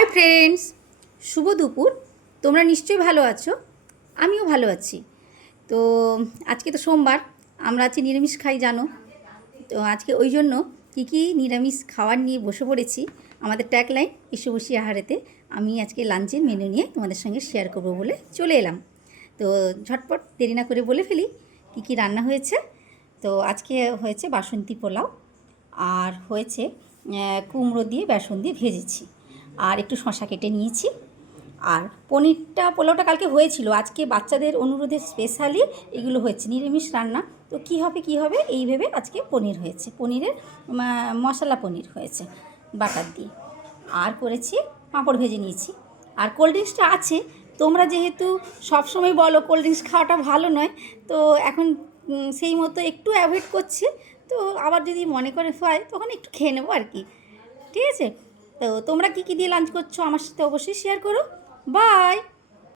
Hi friends, শুভ দুপুর। তোমরা নিশ্চয়ই ভালো আছো? আমিও ভালো আছি। তো আজকে তো সোমবার, আমরা আজকে নিরামিষ খাই, জানো? তো আজকে ওই জন্য কী কী নিরামিষ খাবার নিয়ে বসে পড়েছি আমাদের ট্যাগলাইন এসে বসি আহারেতে। আমি আজকে লাঞ্চের মেনু নিয়ে তোমাদের সঙ্গে শেয়ার করব বলে চলে এলাম। তো ঝটপট দেরি না করে বলে ফেলি কী কী রান্না হয়েছে। তো আজকে হয়েছে বাসন্তী পোলাও, আর হয়েছে কুমড়ো দিয়ে বেসন দিয়ে ভেজেছি। আর একটু শশা কেটে নিয়েছি। আর পনিরটা, পোলাওটা কালকে হয়েছিল। আজকে বাচ্চাদের অনুরোধে স্পেশালি এগুলো হয়েছে, নিরামিষ রান্না। তো কী হবে কী হবে? এই ভেবে আজকে পনির হয়েছে। পনিরের মশলা পনির হয়েছে, বাটার দিয়ে। আর করেছি, পাঁপড় ভেজে নিয়েছি। আর কোল্ড ড্রিঙ্কসটা আছে। তোমরা যেহেতু সবসময় বলো কোল্ড ড্রিঙ্কস খাওয়াটা ভালো নয়, তো এখন সেই মতো একটু অ্যাভয়েড করছি। তো আবার যদি মনে করে হয়, তখন একটু খেয়ে নেব আর কি। ঠিক আছে? তো তোমরা কি কী দিয়ে লাঞ্চ করছ আমার সাথে অবশ্যই শেয়ার করো। বাই